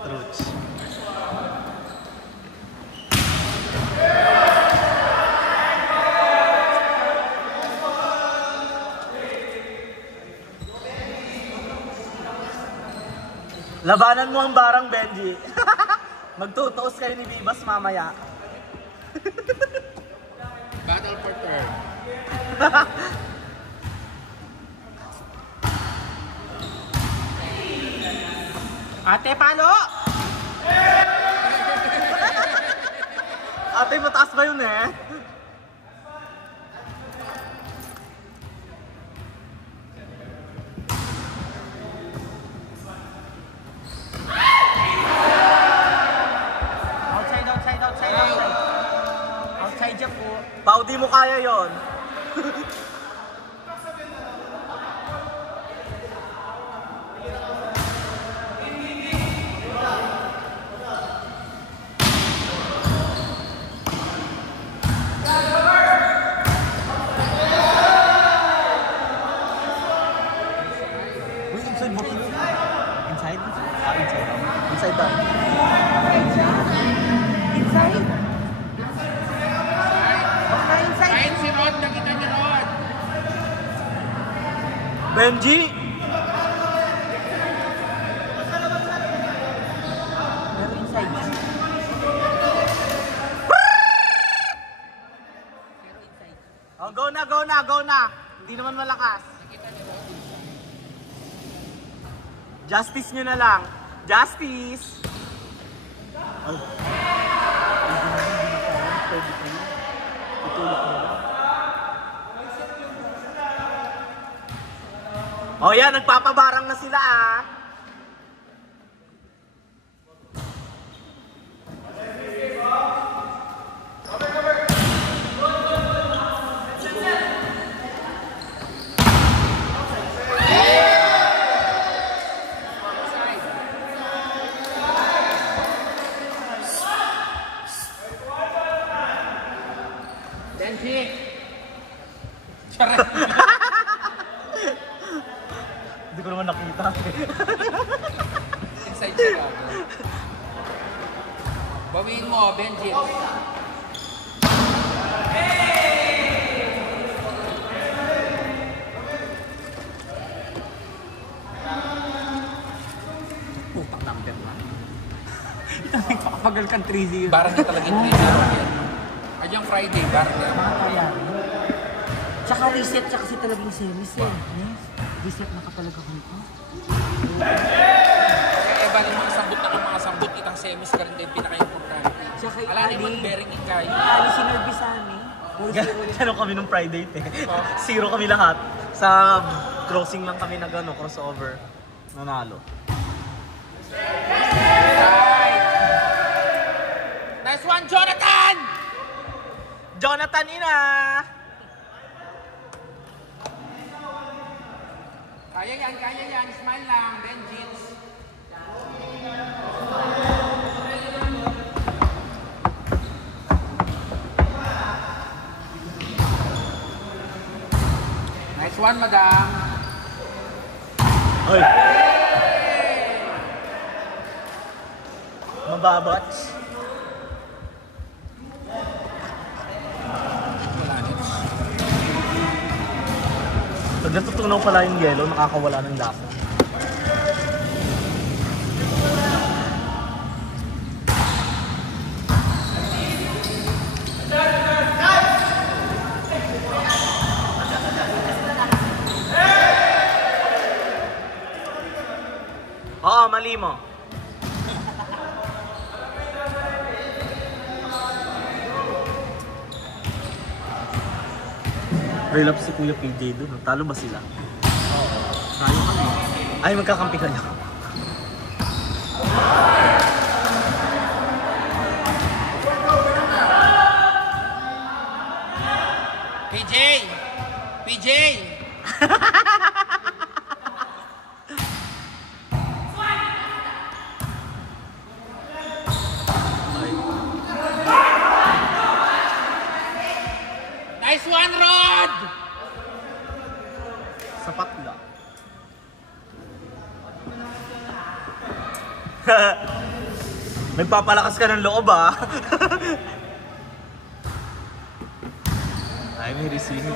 Truth. Labanan mo ang barang, Benji. Magtutuos kayo ni Vivas mamaya. Battle for turn. Ate, palo! Ate, mataas ba yun eh? Outside dyan po. Pao, di mo kaya yon. Inside? Inside ba? Inside? Baka inside. Ayun si Rod, nakita niyo Rod. Benji! Pero inside. Oh, go na, go na, go na! Hindi naman malakas. Justice nyo na lang. Justice! Oh yan, nagpapabarang na sila ah. Benji! Hindi ko naman nakita. Inside siya. Bawiin mo, Benji. Putang number na. Itang nagpakapagal kang 3-0. Barang na talagang 3-0. Ayong Friday, barang na. Mga kaya. Tsaka reset, tsaka kasi talagang semis eh. Yes. Reset na ka talaga kung ito. Kaya iba rin mga sambot na kang mga sambot, itang semis ka rin din pinaka-importante. Tsaka Wala naman bearing ikay. Ali sinervi sa amin. Gano'n kami nung Friday eh. Zero kami lahat. Sa crossing lang kami na gano'n, crossover. Nanalo. Nice one, Jonathan! Jonathan ina! Kaya yan. Smile lang, Benji. Nice one, madam. Oy! Mababats. Pag natutunaw pala yung yellow, nakakawala ng lasa. Oo, mali mo. Relap si Kuya PJ doon. Talo ba sila? Oo. Tayo kami. Ay, magkakampi ka lang. PJ! PJ! Nice one, Rod! Sapat lang. Nagpapalakas ka ng loob ah. Ay, may receive.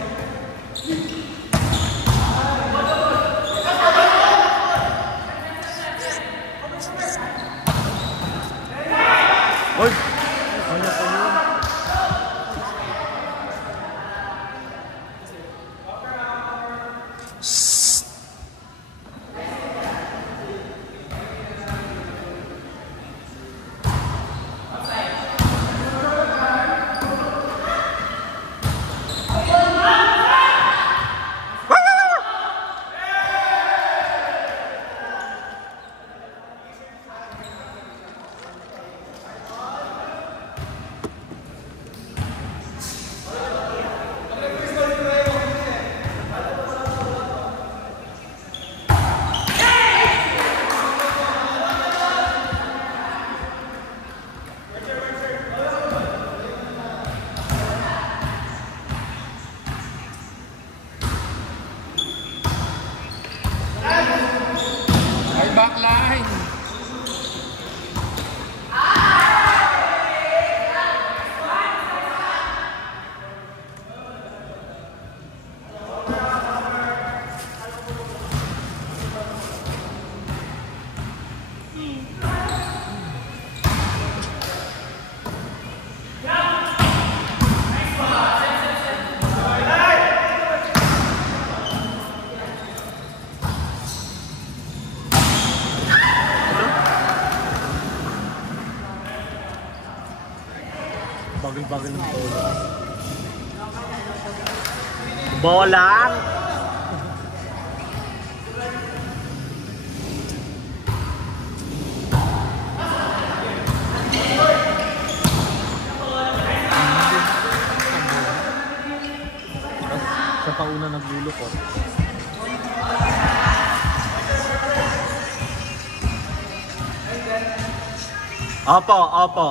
Oy! Ano pa yun? Ay, backline. Bagal-bagal ng bola. Bola! Sa pauna naglulukot. Opo, opo.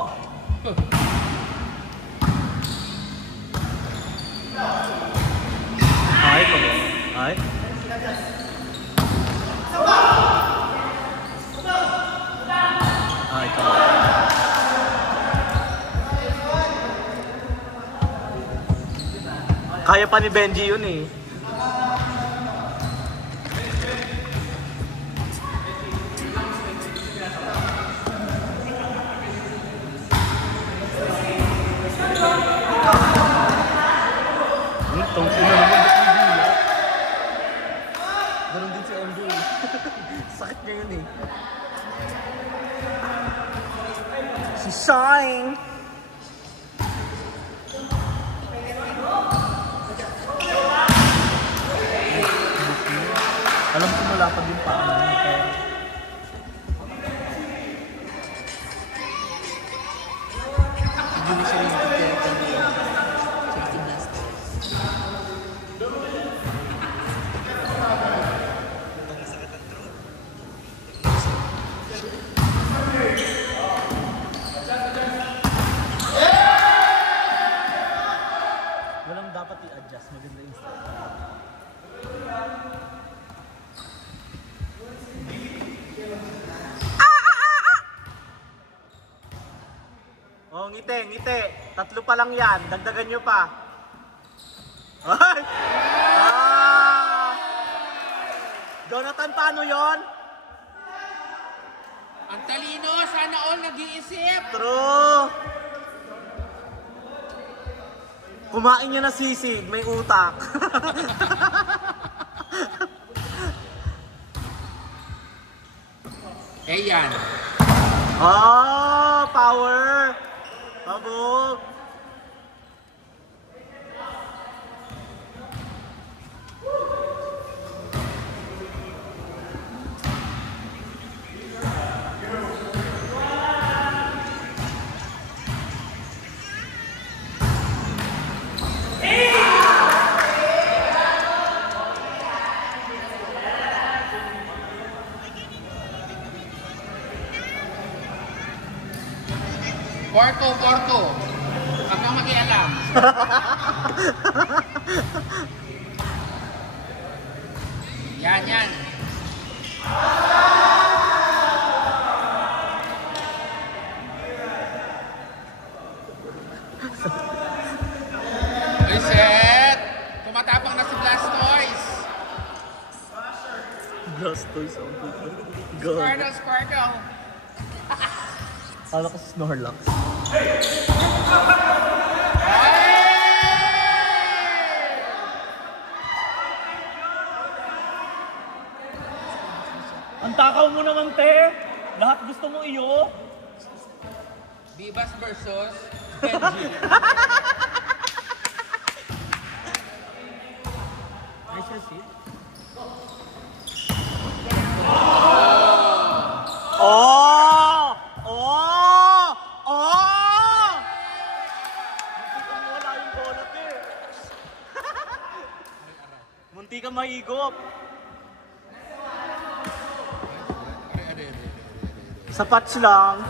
Ay, po. Ay. Ay, ito. Kaya pa ni Benji yun eh. Itong ina naman ba't hindi na? Ganun din si MJ. Sakit niya yun eh. Si Shine! Alam ko wala pa din pa ano. Hindi siya yung walang dapat i-adjust, maganda yung style. Oh, ngiti, ngiti. 3 pa lang yan. Dagdagan nyo pa. Ay! Ah! Jonathan, paano yon? Ang talino, sana all nag-iisip. True! Kumain niya na sisig, may utak. Eh yan. Oh, power! Pabog! Porto. Huwag kang makialam. Yan. toys on people. God. Squirtle, Squirtle. Kala ko si Snorlax. Ang takaw mo naman, te. Lahat gusto mo iyo. Bibas versus Benji. Nice receipt. Oh! Oh! Oh! Munti kang wala yung bola, te. Munti kang mahigop. Sapat lang.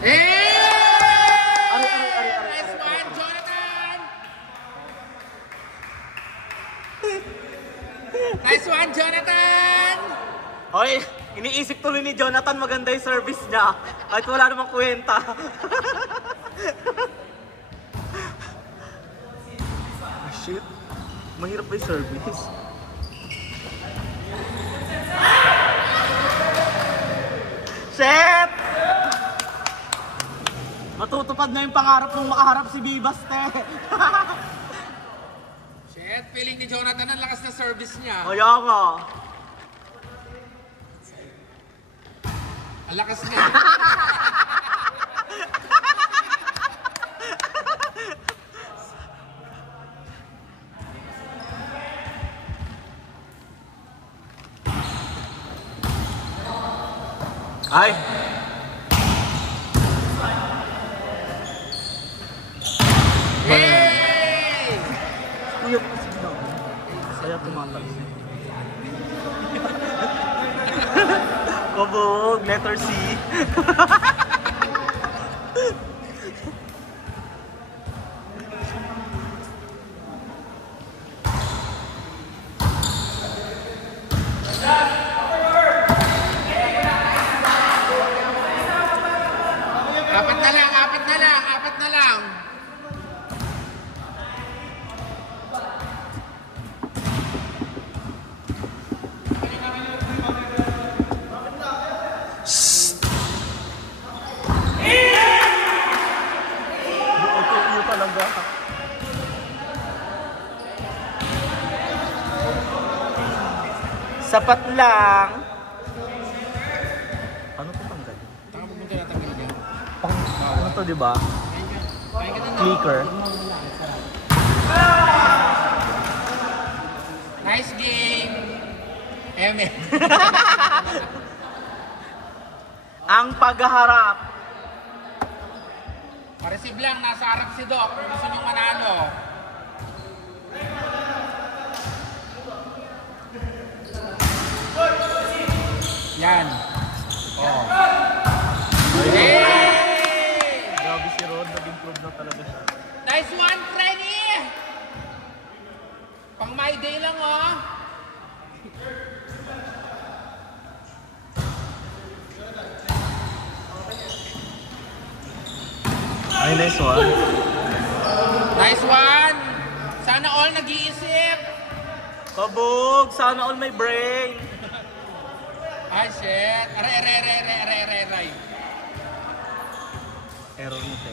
Hey! Ari. Nice one, Jonathan! Nice one, Jonathan! Hoy, iniisip tuloy ni Jonathan maganda yung service niya. Kahit wala namang kwenta. Ah, shit. Mahirap ba yung service? Shit! Matutupad na yung pangarap mong makaharap si Bibas, te. Shit, feeling ni Jonathan ang lakas na service niya. Kaya nga. Ang lakas niya. Ay! Hey! Kuya ko kasi ginawa. Kaya tumatalsik. Kabog, letter C. Apat na lang. Iyo talaga. Sapat lang. Ano to tanggal? Tama pupunta natin ganyan. Ano to, di ba? Clicker. Nice game. Eme. Ang paghaharap. Pareceive lang, nasa harap si Doc. Kung gusto niyong manalo. Yan. Oh. Hey! Grabe si Rod, nag-improve na talaga siya. Nice one, Freddy! Pang my day lang, oh. Ay, nice one. Nice one! Sana all nag-iisip. Kabog, sana all may brain. Ay, shit. Aray. Error mo, te.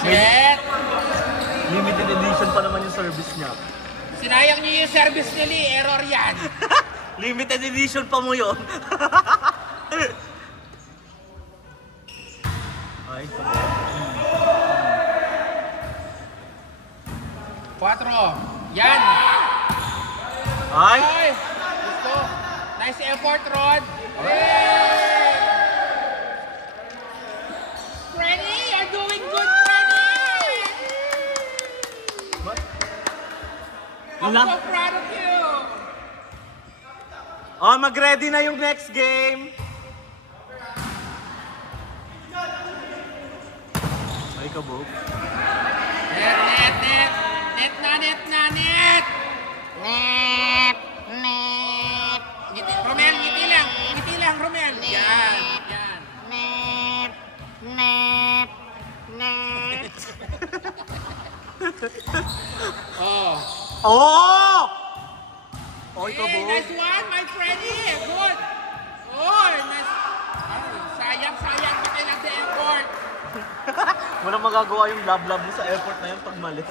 Shit! Limited edition pa naman yung service niya. Sinayang niyo yung service nila, error yan. Limited edition pa mo yun. Ay, kabog. 4. Yan! Ay! Ay! Gusto. Nice effort, Rod. Hey! Freddy, you're doing good, Freddy! What? I'm Wala. so proud of you! Oh, mag-ready na yung next game. Ay, kabog. Net! Ngiti, Romel, ngiti lang, Romel. Yan. Yan. Net. Net. Net. Oh. Oh! Oh, ikaw, Hey, Bong. nice one, my Freddy. Good. Oh, nice. Sayang pa kailang sa airport. Walang magagawa yung lab-lab mo sa airport na yun pag mali.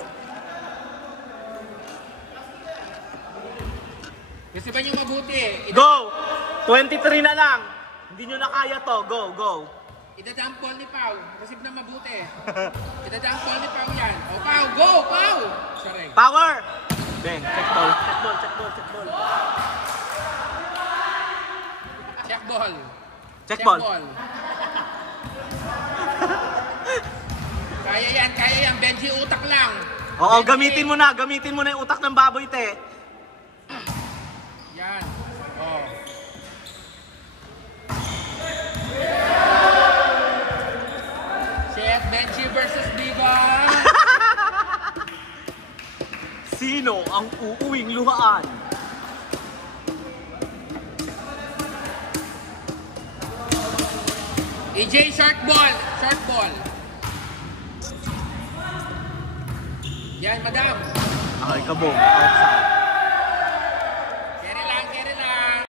Gusto ba nyo mabuti? Go! 23 na lang! Hindi nyo na kaya to. Go, go. Idadampol ni Pau. Kasi na mabuti. Idadampol ni Pau yan. O, Pau, go, Pau! Sorry. Power! Bang, check ball. Check ball, check ball, check ball. Check ball. Check ball. Kaya yan. Benji, utak lang. Oo, Benji. gamitin mo na yung utak ng baboy, te. Yan. Oh. Shit, Benji versus Biba. Sino ang uuwing luhaan? EJ, short ball. Short ball. Yan, madam. Okay, kabong. Outside.